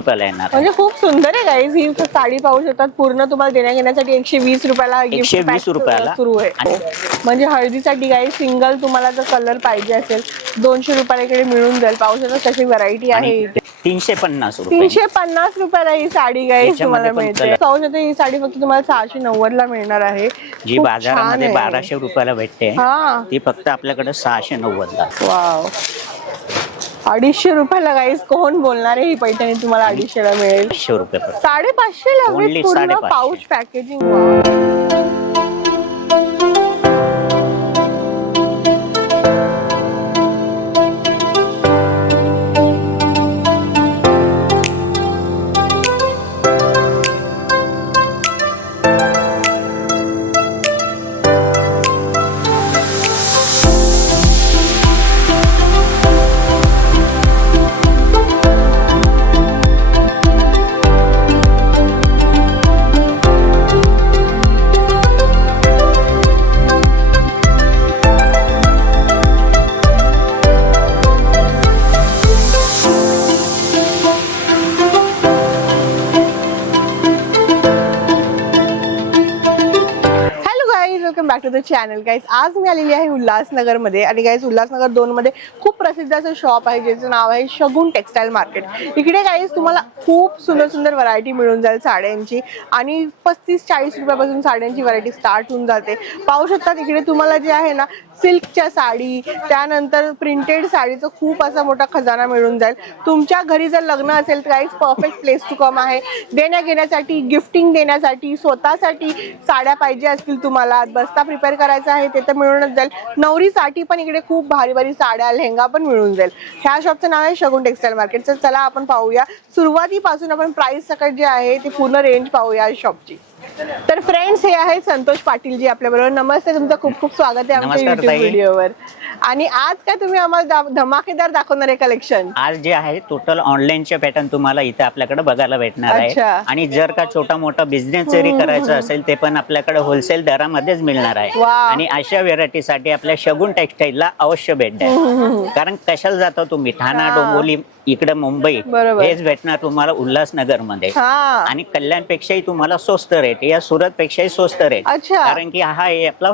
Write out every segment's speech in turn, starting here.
रुपयाला येणार म्हणजे खूप सुंदर आहे गाईज. ही साडी पाहू शकतात. पूर्ण तुम्हाला देण्या घेण्यासाठी 120 रुपयाला 120 रुपयाला सुरू आहे. म्हणजे हळदीसाठी गाईज सिंगल तुम्हाला जर कलर पाहिजे असेल 200 रुपयाला इकडे मिळून जाईल. पाहू शकतात तशी व्हरायटी आहे इथे. 350 रुपये 350 रुपयाला ही साडी गाईज तुम्हाला मिळते. पाहू शकता ही साडी फक्त तुम्हाला 690 ला मिळणार आहे. जी बाजारामध्ये 1200 रुपयाला भेटते हा ती फक्त आपल्याकडे 690 ला. वाव, 250 रुपयाला गाईज. कोण बोलणार आहे ही पैठणी तुम्हाला 250 ला मिळेल. 500 रुपये 550 ला Only पूर्ण 550. Pouch packaging. Welcome back to the channel guys. आज मी आलेली आहे उल्हासनगर मध्ये. आणि गाईज उल्हासनगर 2 मध्ये खूप प्रसिद्ध असं शॉप आहे ज्याचं नाव आहे शगुन टेक्सटाईल मार्केट. इकडे गाईज तुम्हाला खूप सुंदर सुंदर व्हरायटी मिळून जाईल साड्यांची. आणि 35-40 रुपयापासून साड्यांची व्हरायटी स्टार्ट होऊन जाते. पाहू शकतात इकडे तुम्हाला जे आहे ना सिल्कच्या साडी, त्यानंतर प्रिंटेड साडीचं खूप असा मोठा खजाना मिळून जाईल. तुमच्या घरी जर लग्न असेल तर guys perfect place to come आहे. देण्या घेण्यासाठी, गिफ्टिंग देण्यासाठी, स्वतःसाठी साड्या पाहिजे असतील तुम्हाला, बस्ता प्रिपेअर करायचा आहे ते तर मिळूनच जाईल. नवरीसाठी पण इकडे खूप भारी भारी साड्या, लेहंगा पण मिळून जाईल. ह्या शॉपचं नाव आहे शगुन टेक्सटाईल मार्केट. तर चला आपण पाहूया सुरुवातीपासून आपण प्राइस सकट जे आहे ते पूर्ण रेंज पाहूया शॉपची. तर फ्रेंड्स हे आहेत संतोष पाटील जी आपल्या बरोबर. नमस्ते, तुमचं खूप खूप स्वागत आहे आमच्या युट्यूब व्हिडिओवर. आणि आज काय तुम्ही आम्हाला धमाकेदार दाखवणार आहे कलेक्शन? आज जे आहे टोटल ऑनलाईनचे पॅटर्न तुम्हाला इथे आपल्याकडे बघायला भेटणार आहे. आणि जर का छोटा मोठा बिझनेस जरी करायचा असेल ते पण आपल्याकडे होलसेल दरामध्येच मिळणार आहे. आणि अशा व्हेरायटीसाठी आपल्या शगुन टेक्सटाईलला अवश्य भेट द्या. कारण कशाला जाता तुम्ही, ठाणा, डोंबिवली, इकडे मुंबई, हेच भेटणार तुम्हाला उल्हासनगर मध्ये. आणि कल्याणपेक्षाही तुम्हाला स्वस्त रेट, या सुरत पेक्षाही स्वस्त रेट. कारण की हा आहे आपला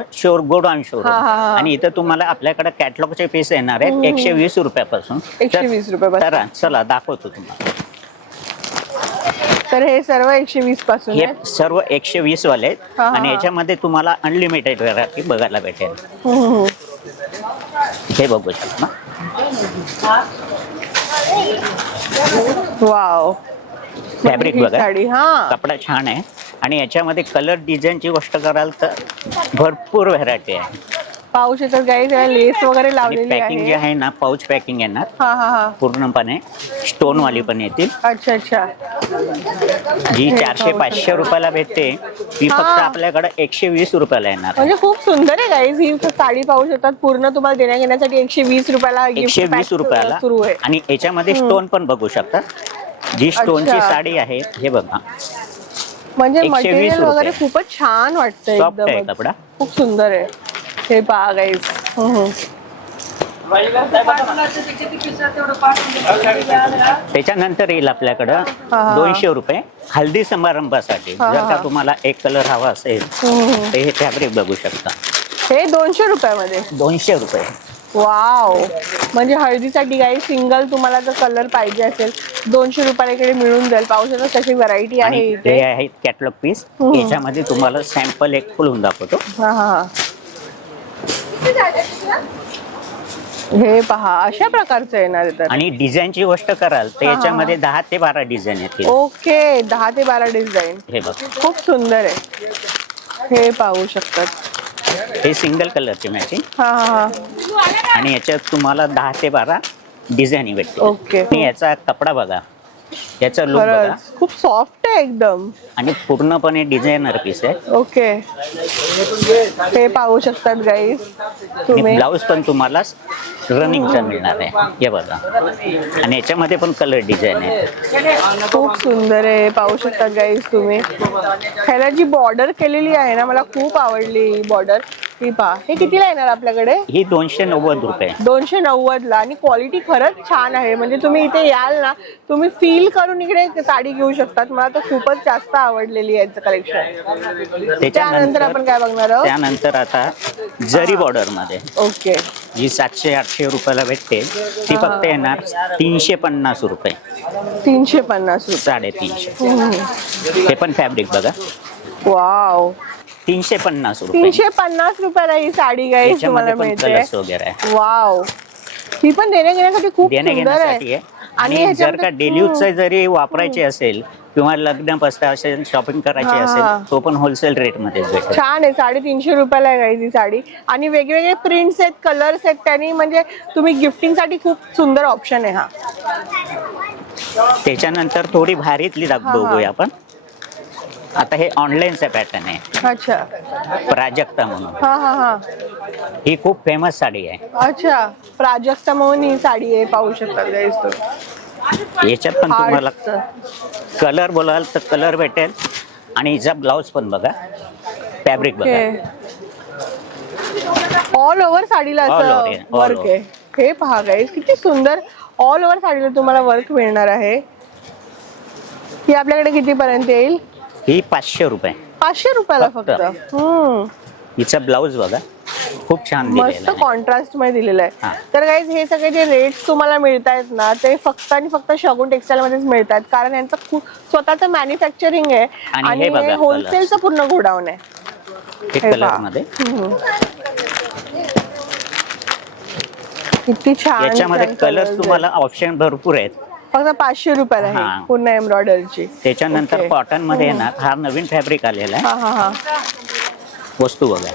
गोडाऊन शोरूम. आणि इथं तुम्हाला आपल्याकडे कॅटलॉगचे पीस येणार आहेत 120 रुपयापासून. 120 रुपयापासून. चला दाखवतो तुम्हाला. तर हे सर्व 120 पासून, हे सर्व 120 वाले आहेत. आणि याच्यामध्ये तुम्हाला अनलिमिटेड व्हरायटी बघायला भेटेल. हे बघू शकता. वाव, फॅब्रिक बघा, कपडा छान आहे. आणि याच्यामध्ये कलर डिझाईनची गोष्ट कराल तर भरपूर व्हरायटी आहे. पाऊच येतात गाईज, लेस वगैरे लावलेली आहे. पॅकिंग जे आहे ना पाऊच पॅकिंग येणार पूर्णपणे. स्टोन वाली पण येतील. अच्छा अच्छा. जी 400-500 रुपयाला भेटते ती फक्त आपल्याकडे 120 रुपयाला येणार. म्हणजे खूप सुंदर आहे गाईज. ही साडी पाहू शकतात. पूर्ण तुम्हाला देण्या घेण्यासाठी 120 रुपयाला 120 रुपयाला सुरू आहे. आणि याच्यामध्ये स्टोन पण बघू शकता. जी स्टोनची साडी आहे हे बघा. म्हणजे मटेरियल वगैरे खूपच छान वाटतंय. सॉफ्ट आहे कपडा, खूप सुंदर आहे. हे पहा गाईज. त्याच्यानंतर येईल आपल्याकडं 200 रुपये हल्दी समारंभासाठी. जर का तुम्हाला एक कलर हवा असेल तर हे फॅब्रिक बघू शकता. हे 200 रुपयामध्ये. 200 रुपये. वाव, म्हणजे हळदीसाठी गाईज सिंगल तुम्हाला जर कलर पाहिजे असेल 200 रुपयाला इकडे मिळून जाईल. पाहू शकता तशी व्हरायटी आहे इथे. हे आहेत कॅटलॉग पीस. याच्यामध्ये तुम्हाला सॅम्पल एक खोलून दाखवतो. हे पहा, अशा प्रकारचं येणार. आणि डिझाईनची गोष्ट कराल तर याच्यामध्ये 10 ते 12 डिझाईन येतील. ओके, 10 ते 12 डिझाईन. हे बघ, खूप सुंदर आहे. हे पाहू शकतात. हे सिंगल कलरची मॅचिंग. आणि याच्यात तुम्हाला 10 ते 12 डिझाईन भेटतील. ओके. आणि याचा कपडा बघा, याचा लुक बघा, खूप सॉफ्ट आहे एकदम. आणि पूर्णपणे डिझायनर पीस आहे. ओके, हे पाहू शकतात गाईज तुम्ही. ब्लाउज पण तुम्हाला रनिंगचा मिळणार आहे. हे बघा. आणि याच्यामध्ये पण कलर डिझाईन आहे. खूप सुंदर आहे. पाहू शकतात गाईज तुम्ही. ह्याला जी बॉर्डर केलेली आहे ना मला खूप आवडली बॉर्डर. ही पहा, हे कितीला येणार आपल्याकडे? ही 290 रुपये. 290 ला. आणि क्वालिटी खरंच छान आहे. म्हणजे तुम्ही इथे याल ना, तुम्ही फील करून इकडे साडी घेऊ शकतात. मला तर खूपच जास्त आवडलेली आहे याचं कलेक्शन. त्यानंतर आपण काय बघणार आहोत? त्यानंतर आता जरी बॉर्डर मध्ये ओके, जी 700-800 रुपयाला भेटते ती फक्त येणार 350 रुपये. 350 रुपये. 350. हे पण फॅब्रिक बघा. वाव, 350 रुपये. 350 रुपयाला ही साडी गाईस तुम्हाला याच्यामध्ये पण मिळते. कलर्स वगैरे आहे. वाव, ही पण देण्याघेण्यासाठी खूप देण्या सुंदर घेण्यासाठी आहे. आहे. आणि जर का डेली यूजचं जरी वापरायचे असेल किंवा लग्न बसता असेल, शॉपिंग करायची असेल, तो पण होलसेल रेट मध्ये भेटेल. छान आहे. 350 रुपयाला आहे गाईस ही साडी. आणि वेगवेगळे प्रिंट्स आहेत, कलर्स आहेत. त्यांनी म्हणजे तुम्ही गिफ्टिंग साठी खूप सुंदर ऑप्शन आहे हा. त्याच्यानंतर थोडी भारीतली बघूया आपण. आता हे ऑनलाईनचा पॅटर्न आहे. अच्छा, प्राजक्ता म्हणून. हा हा हा. ही खूप फेमस साडी आहे. अच्छा, प्राजक्ता म्हणून ही साडी आहे, पाहू शकता गाईस तुम्ही. याच्यात पण तुम्हाला कलर बोलाल तर कलर भेटेल. आणि हिचा ब्लाउज पण बघा, फॅब्रिक बघा. ऑल ओव्हर साडीला असं वर्क आहे. हे पहा गाईस, किती सुंदर ऑल ओव्हर साडीला तुम्हाला वर्क मिळणार आहे. ही आपल्याकडे किती पर्यंत येईल? ही 500 रुपये. 500 रुपयाला फक्त. हिचा ब्लाउज बघा, खूप छान मस्त दिलेला आहे. कॉन्ट्रास्ट मध्ये दिलेलं आहे. तर गाईज हे सगळे जे रेट्स तुम्हाला मिळत आहेत ना, ते फक्त आणि फक्त शगुन टेक्सटाईल मध्येच मिळतात. कारण यांचं स्वतःचं मॅन्युफॅक्चरिंग आहे आणि होलसेलचं पूर्ण गोडाऊन आहे. हे कलर मध्ये किती छान. याच्यामध्ये कलर्स तुम्हाला ऑप्शन भरपूर आहेत. फक्त 500 रुपयाला आहे पूर्ण एम्ब्रॉयडरीची. त्याच्यानंतर कॉटन मध्ये येणार. हा नवीन फॅब्रिक आलेला आहे. हा हा. वस्तू बघा,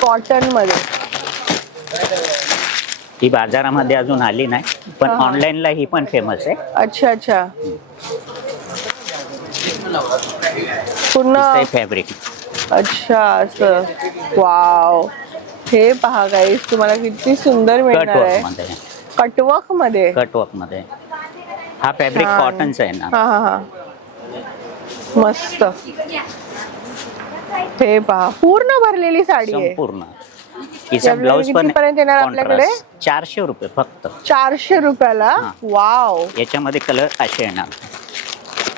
कॉटन मध्ये. ही बाजारामध्ये अजून आली नाही, पण ऑनलाईनला ही पण फेमस आहे. अच्छा अच्छा. पूर्ण फॅब्रिक. अच्छा, असं. वाव, हे पहा गाईस, तुम्हाला किती सुंदर मिळणार आहे. कटवर्क मध्ये. कटवर्क मध्ये. हा फॅब्रिक कॉटनचा आहे ना. हा हा हा. मस्त. हे पहा, पूर्ण भरलेली साडी आहे. संपूर्ण. हिचा ब्लाउज पण पर्यंत येणार आपल्याकडे? 400 रुपये फक्त. 400 रुपयाला. वाव. याच्यामध्ये कलर असे येणार.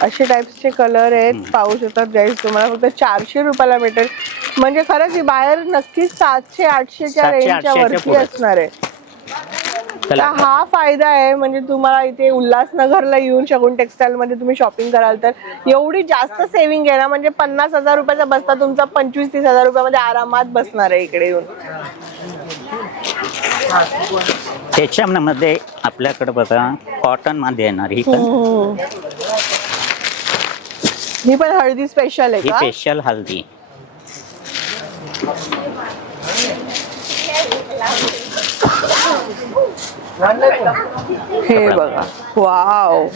असे टाइप्सचे कलर आहेत, पाहू शकतात गाईस. तुम्हाला फक्त 400 रुपयाला भेटेल. म्हणजे खरंच ही बाहेर नक्कीच 700-800च्या रेंजच्या वरती असणार आहे. तर हा फायदा आहे. म्हणजे तुम्हाला इथे उल्हासनगरला येऊन शगुन टेक्सटाईल मध्ये तुम्ही शॉपिंग कराल तर एवढी जास्त सेव्हिंग आहे ना. म्हणजे 50,000 रुपयाचा बसता तुमचा 25-30,000 रुपयामध्ये आरामात बसणार आहे इकडे येऊन. त्याच्यामध्ये आपल्याकडे बघा कॉटन मध्ये येणार. ही पण हळदी स्पेशल आहे का? स्पेशल हल्दी. हे बघा, वाव.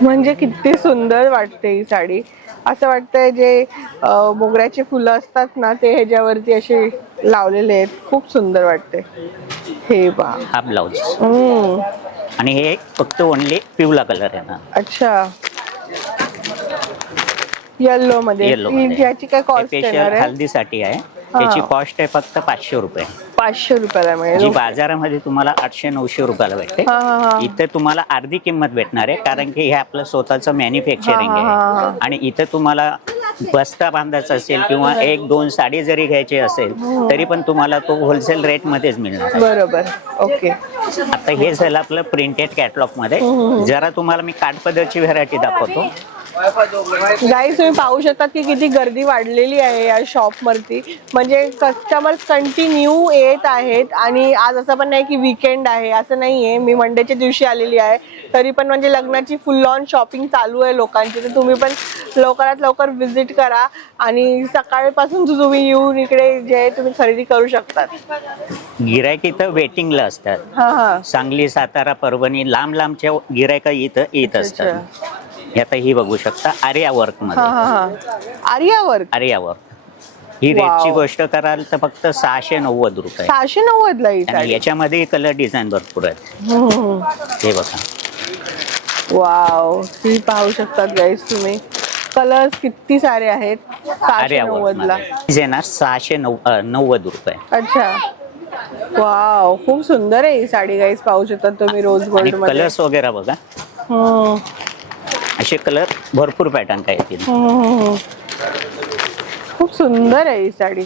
म्हणजे किती सुंदर वाटते ही साडी. असं वाटतंय जे मोगऱ्याचे फुलं असतात ना, ते ह्याच्यावरती असे लावलेले आहेत. खूप सुंदर वाटते. हे पहा, हा ब्लाउज. आणि हे फक्त ओनली पिवळा कलर आहे ना. अच्छा, येलो मध्ये. याची काय कॉस्ट येणार आहे? हल्दीसाठी आहे. याची कॉस्ट आहे फक्त 500 रुपये. 500 रुपयाला मिळेल. जी बाजारामध्ये तुम्हाला 800-900 रुपयाला भेटते, इथे तुम्हाला अर्धी किंमत भेटणार आहे. कारण की हे आपलं स्वतःचं मॅन्युफॅक्चरिंग आहे. आणि इथे तुम्हाला बस्ता बांधायचा असेल किंवा 1-2 साडी जरी घ्यायची असेल तरी पण तुम्हाला तो होलसेल रेट मध्येच मिळणार. बरोबर. ओके. आता हे झालं आपलं प्रिंटेड कॅटलॉग मध्ये. जरा तुम्हाला मी काठपदरची व्हरायटी दाखवतो. गाईस, तुम्ही पाहू शकता की किती गर्दी वाढलेली आहे या शॉप वरती. म्हणजे कस्टमर्स कंटिन्यू येत आहेत. आणि आज असं पण नाही की वीकेंड आहे, असं नाहीये. मी मंडेच्या दिवशी आलेली आहे, तरी पण म्हणजे लग्नाची फुल ऑन शॉपिंग चालू आहे लोकांची. तर तुम्ही पण लवकरात लवकर व्हिजिट करा आणि सकाळपासून तुम्ही येऊन इकडे जे तुम्ही खरेदी करू शकतात. गिरायक इथं वेटिंगला असतात. सांगली, सातारा, परभणी लांब लांबच्या गिरायक इथं येत असतात. आता ही बघू शकता आर्या वर्क मध्ये. आर्या वर्क. आर्या वर्क. ही रेटची गोष्ट कराल तर फक्त 690 रुपये. 690 ला. आणि याच्यामध्ये कलर डिझाईन भरपूर आहेत. हे बघा. वाव, ही पाहू शकतात गाईस तुम्ही. कलर्स किती सारे आहेत. अरे 690 ला. येणार 690 रुपये. अच्छा, वाव, खूप सुंदर आहे ही साडी गाईस. पाहू शकता तुम्ही रोज गोल्ड मध्ये. कलर्स वगैरे बघा, असे कलर भरपूर पॅटर्न काय येतील. खूप सुंदर आहे ही साडी.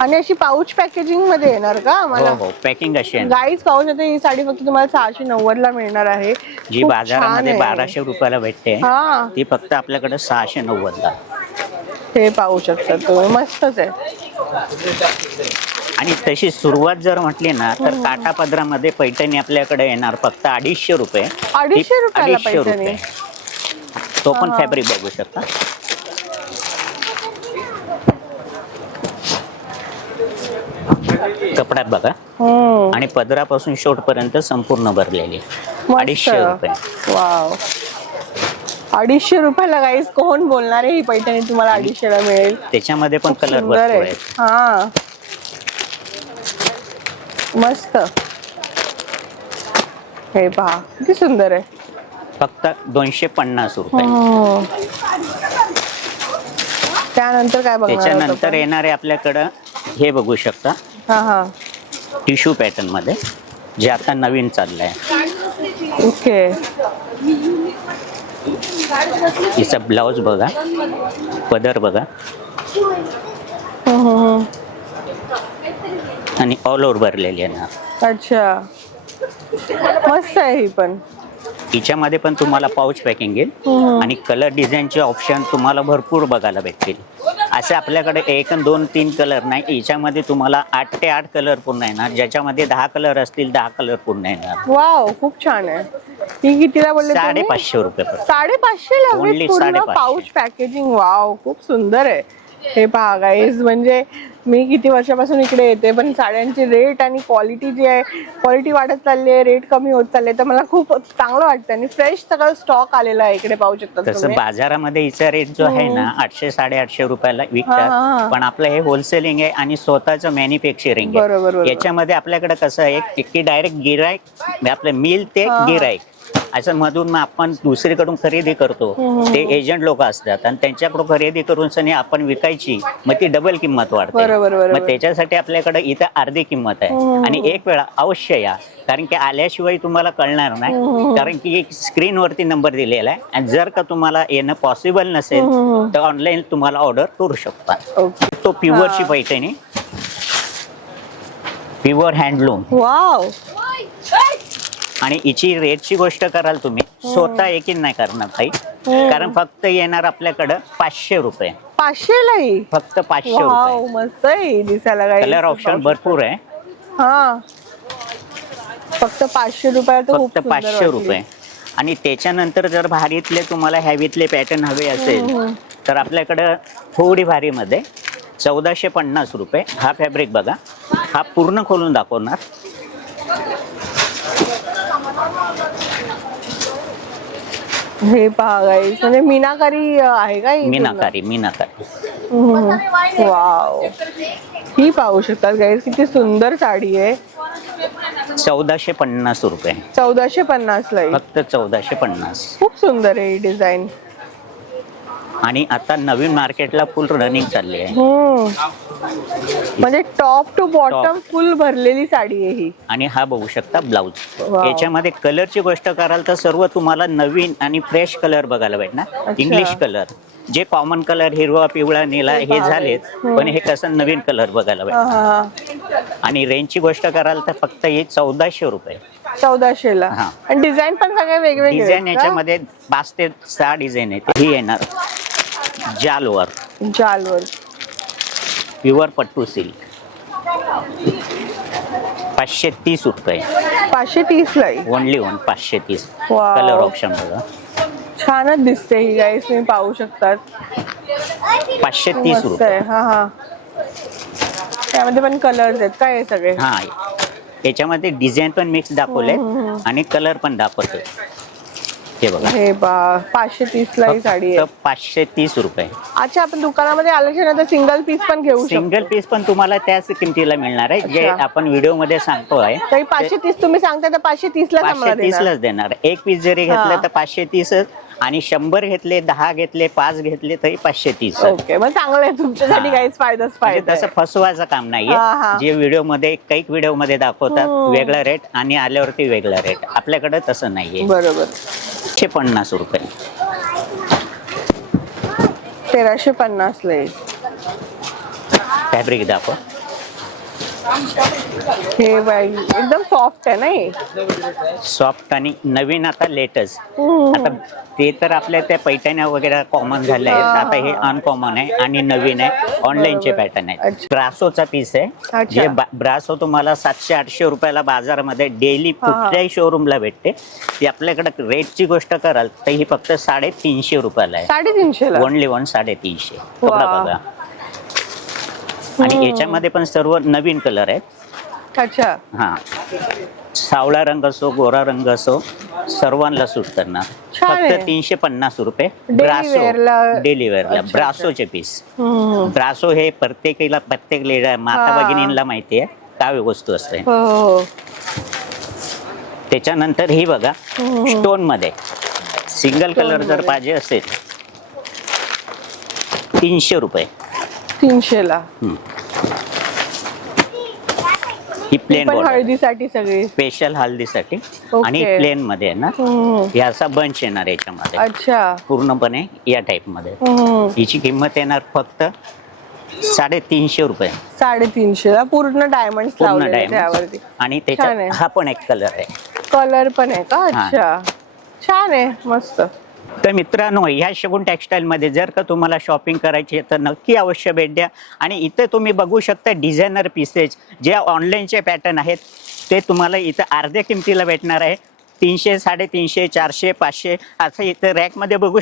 आणि अशी पाऊच पॅकेजिंग मध्ये येणार का आम्हाला? हो, पॅकिंग अशी आहे. गाईस पाहू शकता ही साडी फक्त तुम्हाला 690 ला मिळणार आहे. जी खूप बाजारामध्ये छान आहे. 1200 रुपयाला भेटते हा, ती फक्त आपल्याकडे 690 ला. हे पाहू शकता तुम्ही, मस्तच आहे. आणि तशी सुरुवात जर म्हटली ना तर काटा पदरामध्ये पैठणी आपल्याकडे येणार फक्त 250 रुपये. 250 रुपयाला 250 पैठणी. रुपये. तो पण फॅब्रिक बघू शकता. कपड्यात बघा, आणि पदरापासून शोट पर्यंत संपूर्ण भरलेली. 250 रुपये. वाव, 250 रुपयाला गाईस कोण बोलणार आहे ही पैठणी तुम्हाला 250 ला मिळेल. त्याच्यामध्ये पण खूप कलर सुंदर भरपूर आहे. आहेत. हा, मस्त. हे पहा किती सुंदर आहे. फक्त 250 रुपये. त्यानंतर काय बघणार आहोत त्याच्यानंतर आपण? येणारे आपल्याकडं हे बघू शकता, हा हा, टिश्यू पॅटर्न मध्ये, जे आता नवीन चाललंय. ओके. हिचा ब्लाउज बघा, पदर बघा, आणि ऑल ओव्हर भरलेली आहे ना. अच्छा, मस्त आहे ही पण. हिच्यामध्ये पण तुम्हाला पाऊच पॅकिंग येईल आणि कलर डिझाईनचे ऑप्शन तुम्हाला भरपूर बघायला भेटतील. असे आपल्याकडे 1, 2, 3 कलर नाही, हिच्यामध्ये तुम्हाला 8 ते 8 कलर पूर्ण येणार, ज्याच्यामध्ये 10 कलर असतील 10 कलर पूर्ण येणार. वाव, खूप छान आहे. ही कितीला बोलले? 550 रुपये. 550 ला Only पूर्ण 550. Pouch packaging. वाव, खूप सुंदर आहे. हे पहा गाईज, म्हणजे मी किती वर्षापासून इकडे येते पण साड्यांची रेट आणि क्वालिटी जी आहे, क्वालिटी वाढत चालली आहे, रेट कमी होत चालले, तर मला खूप चांगलं वाटतं. आणि फ्रेश सगळं स्टॉक आलेला आहे इकडे, पाहू शकता तसं तुम्ही. बाजारामध्ये हिचा रेट जो आहे ना 800-850 रुपयाला विकतात, पण आपलं हे होलसेलिंग आहे आणि स्वतःचं मॅन्युफॅक्चरिंग आहे. बरोबर. याच्यामध्ये आपल्याकडे कसं आहे की डायरेक्ट गिराईक, आपलं मिल ते गिराईक असं मधून मग आपण दुसरीकडून खरेदी करतो. ते एजंट लोक असतात आणि त्यांच्याकडून खरेदी करून सनी आपण विकायची, मग ती डबल किंमत वाढते. मग त्याच्यासाठी आपल्याकडे इथं अर्धी किंमत आहे. आणि एक वेळा अवश्य या, कारण की आल्याशिवाय तुम्हाला कळणार नाही, कारण की एक स्क्रीनवरती नंबर दिलेला आहे. आणि जर का तुम्हाला येणं पॉसिबल नसेल तर ऑनलाईन तुम्हाला ऑर्डर करू शकता. तो प्युअरची पैठणी, प्युअर हँडलूम. वाव. आणि हिची रेटची गोष्ट कराल तुम्ही, स्वतः एकीन नाही करणार काही, कारण फक्त येणार आपल्याकडं 500 रुपये. 500 लाई फक्त 500 रुपये. मस्त आहे दिसायला. कलर ऑप्शन भरपूर आहे. हा, फक्त 500 रुपये. फक्त 500 रुपये. आणि त्याच्यानंतर जर भारीतले तुम्हाला हॅवीतले पॅटर्न हवे असेल तर आपल्याकडं थोडी भारीमध्ये 1450 रुपये. हा फॅब्रिक बघा, हा पूर्ण खोलून दाखवणार. हे पहा गाईस, म्हणजे मीनाकारी आहे का? मीनाकारी. वाव, ही पाहू शकतात गाईस, किती सुंदर साडी आहे. 1450 रुपये. 1450 ला. फक्त 1450. खूप सुंदर आहे ही डिझाईन. आणि आता नवीन मार्केटला फुल रनिंग चालली आहे. म्हणजे टॉप टू बॉटम फुल भरलेली साडी आहे ही. आणि हा बघू शकता ब्लाउज. याच्यामध्ये कलरची गोष्ट कराल तर सर्व तुम्हाला नवीन आणि फ्रेश कलर बघायला भेटणार. इंग्लिश कलर, जे कॉमन कलर हिरवा, पिवळा, निळा हे झालेत, पण हे कसं नवीन कलर बघायला भेटणार. आणि रेंजची गोष्ट कराल तर फक्त हे 1400 रुपये. 1400 ला. आणि डिझाईन पण सगळे वेगवेगळे डिझाईन याच्यामध्ये 5 ते 6 डिझाईन आहे. ही येणार जालवर, प्युअर पट्टू सिल्क. 530 रुपये. 530 ला. ओनली 530. कलर ऑप्शन बघा, छानच दिसते ही गाईस, तुम्ही पाहू शकतात. 530 रुपये. हा, त्यामध्ये पण कलर्स आहेत काय सगळे? हा, याच्यामध्ये डिझाईन पण मिक्स दाखवले आणि कलर पण दाखवतो. हे बघा, हे 530 ला ही साडी आहे. 530 रुपये. अच्छा, आपण दुकानामध्ये आल्याच्या नंतर सिंगल पीस पण घेऊ शकतो? सिंगल पीस पण तुम्हाला त्याच किमतीला मिळणार आहे, जे आपण व्हिडिओ मध्ये सांगतोय. तरी 530 तुम्ही सांगताय तर 530 ला 530 लाच देणार. एक पीस जरी घेतलं तर 530. आणि 100 घेतले, 10 घेतले, 5 घेतले तरी 530. ओके, मग चांगलं आहे तुमच्यासाठी, काहीच फायदाच फायदा तसं फसवायचं काम नाहीये. जे व्हिडिओ मध्ये काही व्हिडिओ मध्ये दाखवतात वेगळा रेट आणि आल्यावरती वेगळा रेट, आपल्याकडे तसं नाहीये. बरोबर. 150 रुपये. 1350 ला फॅब्रिक दाखव. हे बाई एकदम सॉफ्ट आहे नाही, सॉफ्ट आणि नवीन आता लेटेस्ट. आता ते तर आपल्या त्या पैठण्या वगैरे कॉमन झाल्या आहेत, आता हे अनकॉमन आहे आणि नवीन आहे. ऑनलाईनचे पॅटर्न आहे. ब्रासोचा पीस आहे. जे ब्रासो तुम्हाला 700-800 रुपयाला बाजारामध्ये डेली कुठल्याही शोरूमला भेटते. ती आपल्याकडे रेटची गोष्ट कराल तर ही फक्त 350 रुपयाला आहे. 350. ओनली 350. कपडा बघा. आणि याच्यामध्ये पण सर्व नवीन कलर आहेत. अच्छा. हा, सावळा रंग असो, गोरा रंग असो, सर्वांना सूट करणार. फक्त 350 रुपये. ब्रासो डेली वेअरला ब्रासोचे पीस. ब्रासो हे प्रत्येक लेडा माता भगिनींना माहिती आहे काय वस्तू असते. त्याच्यानंतर ही बघा स्टोन मध्ये सिंगल कलर जर पाहिजे असेल 300 रुपये. 300 ला. ही प्लेन हळदीसाठी सगळी स्पेशल हळदीसाठी. आणि प्लेन मध्ये आहे ना, हे असा बंच येणार याच्यामध्ये. अच्छा. पूर्णपणे या टाइप मध्ये. हिची किंमत येणार फक्त 350 रुपये. 350 ला पूर्ण डायमंड. पूर्ण डायमंड. आणि त्याच्यात हा पण एक कलर आहे. कलर पण आहे का? अच्छा, छान आहे, मस्त. तर मित्रांनो, ह्या शगुन टेक्सटाईल मध्ये जर का तुम्हाला शॉपिंग करायची आहे तर नक्की अवश्य भेट द्या. आणि इथे तुम्ही बघू शकता डिझायनर पीसेस जे ऑनलाईनचे पॅटर्न आहेत ते तुम्हाला इथं अर्ध्या किमतीला भेटणार आहे. 300, 350, 400, 500 असं इथं रॅकमध्ये बघू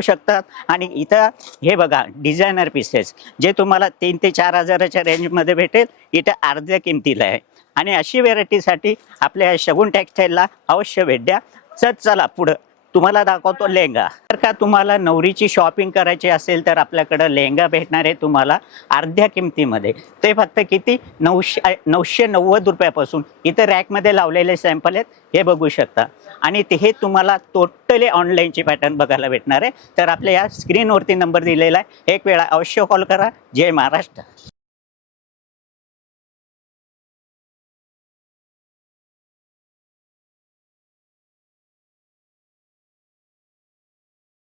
शकतात. आणि इथं हे बघा डिझायनर पीसेस जे तुम्हाला 3 ते 4 हजाराच्या रेंजमध्ये भेटेल, इथं अर्ध्या किमतीला आहे. आणि अशी व्हेरायटीसाठी आपल्या शगुन टेक्सटाईलला अवश्य भेट द्या. चला पुढं तुम्हाला दाखवतो लेहंगा. जर का तुम्हाला नवरीची शॉपिंग करायची असेल तर आपल्याकडं लेहंगा भेटणार आहे तुम्हाला अर्ध्या किमतीमध्ये. ते फक्त किती 990 रुपयापासून. इथं रॅकमध्ये लावलेले सॅम्पल आहेत, हे बघू शकता. आणि ते हे तुम्हाला टोटली ऑनलाईनचे पॅटर्न बघायला भेटणार आहे. तर आपल्या या स्क्रीनवरती नंबर दिलेला आहे, एक वेळा अवश्य कॉल करा. जय महाराष्ट्र.